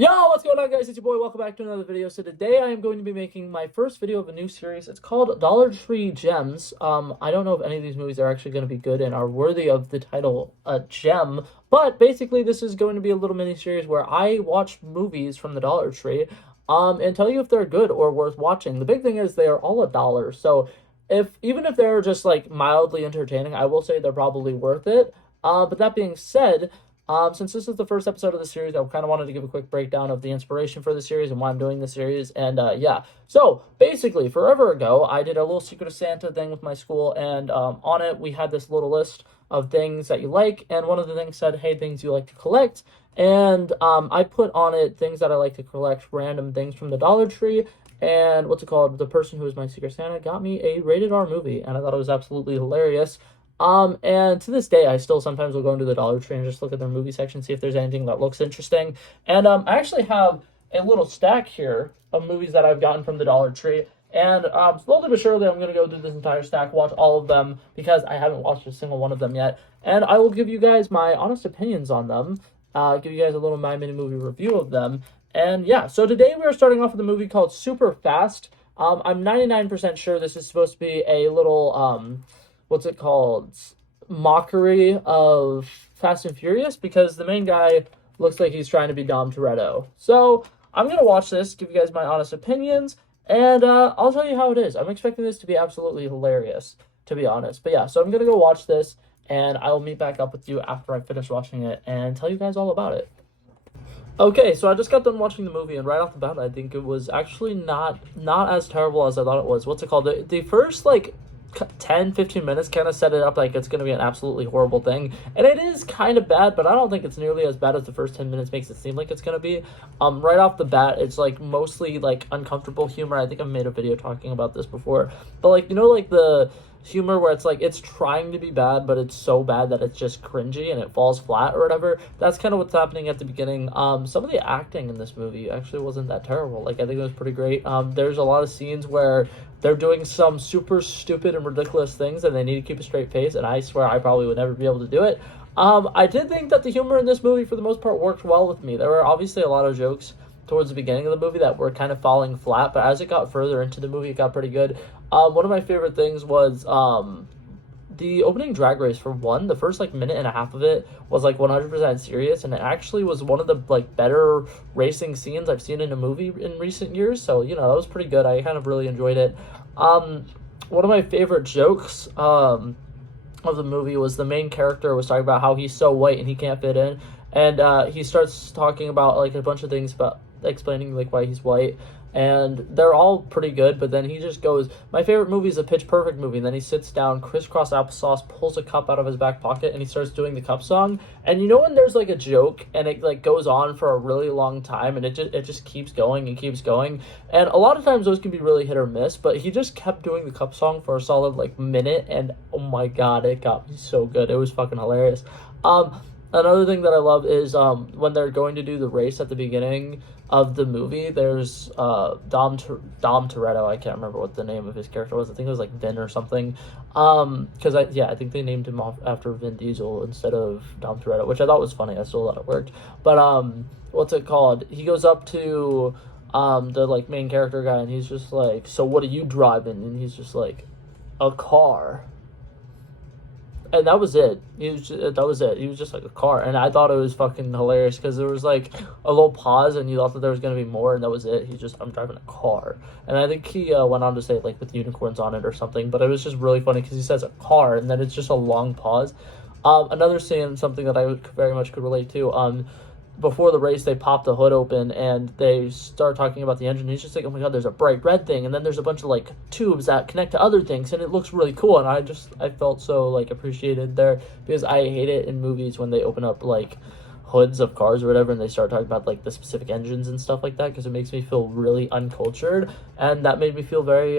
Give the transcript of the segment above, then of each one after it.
Yo, what's going on, guys? It's your boy. Welcome back to another video. So today I am going to be making my first video of a new series. It's called Dollar Tree Gems. I don't know if any of these movies are actually going to be good and are worthy of the title gem, but basically this is going to be a little mini series where I watch movies from the Dollar Tree, and tell you if they're good or worth watching. The big thing is they are all $1, so even if they're just like mildly entertaining, I will say they're probably worth it. But that being said, since this is the first episode of the series, I kind of wanted to give a quick breakdown of the inspiration for the series and why I'm doing the series. And yeah, so basically, forever ago, I did a little Secret of Santa thing with my school, and on it, we had this little list of things that you like, and one of the things said, hey, things you like to collect. And I put on it things that I like to collect, random things from the Dollar Tree. And what's it called? The person who was my Secret Santa got me a rated R movie, and I thought it was absolutely hilarious. And to this day, I still sometimes will go into the Dollar Tree and just look at their movie section, see if there's anything that looks interesting. And I actually have a little stack here of movies that I've gotten from the Dollar Tree. And slowly but surely, I'm going to go through this entire stack, watch all of them, because I haven't watched a single one of them yet. And I will give you guys my honest opinions on them, give you guys a little My Mini Movie review of them. And yeah, so today we are starting off with a movie called Super Fast. I'm 99% sure this is supposed to be a little, what's it called, mockery of Fast and Furious, because the main guy looks like he's trying to be Dom Toretto. So I'm going to watch this, give you guys my honest opinions, and I'll tell you how it is. I'm expecting this to be absolutely hilarious, to be honest. But yeah, so I'm going to go watch this, and I will meet back up with you after I finish watching it and tell you guys all about it. Okay, so I just got done watching the movie, and right off the bat, I think it was actually not as terrible as I thought it was. What's it called? The first, like, 10-15 minutes kind of set it up like it's going to be an absolutely horrible thing, and it is kind of bad, but I don't think it's nearly as bad as the first 10 minutes makes it seem like it's going to be. Right off the bat, it's like mostly like uncomfortable humor. I think I've made a video talking about this before, but like, you know, like the humor where it's like it's trying to be bad, but it's so bad that it's just cringy and it falls flat or whatever. That's kind of what's happening at the beginning. Some of the acting in this movie actually wasn't that terrible. Like, I think it was pretty great. There's a lot of scenes where they're doing some super stupid and ridiculous things and they need to keep a straight face, and I swear I probably would never be able to do it. I did think that the humor in this movie for the most part worked well with me. There were obviously a lot of jokes towards the beginning of the movie that were kind of falling flat, but as it got further into the movie, it got pretty good. One of my favorite things was the opening drag race. For one, the first like minute and a half of it was like 100% serious, and it actually was one of the like better racing scenes I've seen in a movie in recent years. So, you know, that was pretty good. I kind of really enjoyed it. One of my favorite jokes of the movie was the main character was talking about how he's so white and he can't fit in, and he starts talking about like a bunch of things about explaining like why he's white, and they're all pretty good, but then he just goes, my favorite movie is a Pitch Perfect movie, and then he sits down, crisscross applesauce, pulls a cup out of his back pocket, and he starts doing the cup song. And you know when there's like a joke and it like goes on for a really long time and it just keeps going and keeps going, and a lot of times those can be really hit or miss, but he just kept doing the cup song for a solid like minute, and oh my god, it got me so good. It was fucking hilarious. Another thing that I love is when they're going to do the race at the beginning of the movie, there's Dom Toretto. I can't remember what the name of his character was. I think it was like Vin or something. Because I think they named him off after Vin Diesel instead of Dom Toretto, which I thought was funny. I still thought it worked. But what's it called? He goes up to the like main character guy, and he's just like, so what are you driving? And he's just like, a car. And that was it. That was it. He was just like a car. And I thought it was fucking hilarious because there was like a little pause and you thought that there was going to be more, and that was it. I'm driving a car. And I think he went on to say like with unicorns on it or something, but it was just really funny because he says a car and then it's just a long pause. Another scene, something that I very much could relate to, before the race, they pop the hood open and they start talking about the engine. He's just like, oh my god, there's a bright red thing, and then there's a bunch of like tubes that connect to other things, and it looks really cool. And I felt so like appreciated there, because I hate it in movies when they open up like hoods of cars or whatever and they start talking about like the specific engines and stuff like that, because it makes me feel really uncultured, and that made me feel very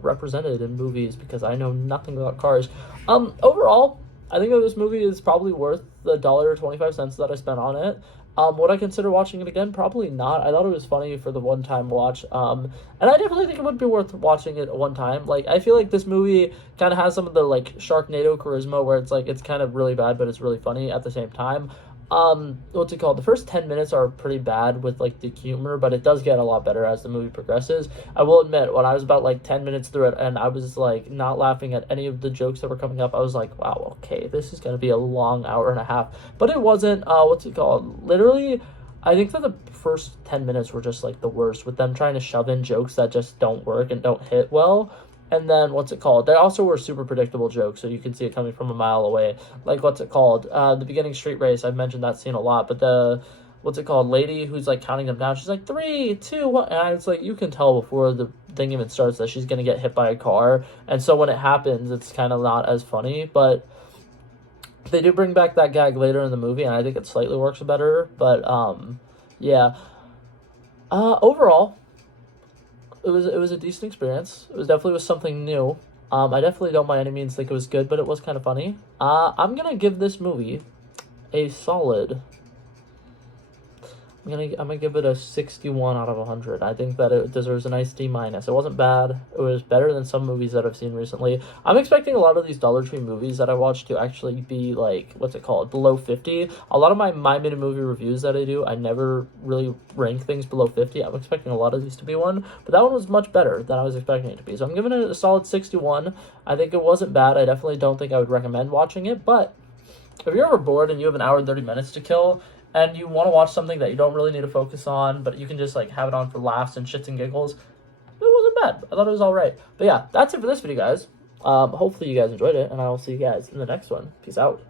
represented in movies, because I know nothing about cars. Overall, I think that this movie is probably worth the $1.25 that I spent on it. Would I consider watching it again? Probably not. I thought it was funny for the one-time watch. And I definitely think it would be worth watching it one time. Like, I feel like this movie kind of has some of the, like, Sharknado charisma, where it's, like, it's kind of really bad, but it's really funny at the same time. What's it called? The first 10 minutes are pretty bad with like the humor, but it does get a lot better as the movie progresses. I will admit, when I was about like 10 minutes through it and I was like not laughing at any of the jokes that were coming up, I was like, wow, okay, this is gonna be a long hour and a half. But it wasn't. What's it called? Literally, I think that the first 10 minutes were just like the worst, with them trying to shove in jokes that just don't work and don't hit well. And then what's it called? They also were super predictable jokes, so you can see it coming from a mile away. Like what's it called? The beginning street race. I've mentioned that scene a lot, but the what's it called? Lady who's like counting them down. She's like 3, 2, 1, and it's like you can tell before the thing even starts that she's gonna get hit by a car. And so when it happens, it's kind of not as funny, but they do bring back that gag later in the movie, and I think it slightly works better. But yeah. Overall, it was a decent experience. It was definitely something new. I definitely don't by any means think it was good, but it was kind of funny. I'm gonna give this movie a solid. I'm gonna give it a 61 out of 100. I think that it deserves a nice D minus. It wasn't bad. It was better than some movies that I've seen recently. I'm expecting a lot of these Dollar Tree movies that I watch to actually be like, what's it called, below 50. A lot of my minute movie reviews that I do, I never really rank things below 50. I'm expecting a lot of these to be one, but that one was much better than I was expecting it to be. So I'm giving it a solid 61. I think it wasn't bad. I definitely don't think I would recommend watching it, but if you're ever bored and you have an hour and 30 minutes to kill, and you want to watch something that you don't really need to focus on, but you can just like have it on for laughs and shits and giggles, it wasn't bad. I thought it was all right. But yeah, that's it for this video, guys. Hopefully you guys enjoyed it, and I will see you guys in the next one. Peace out.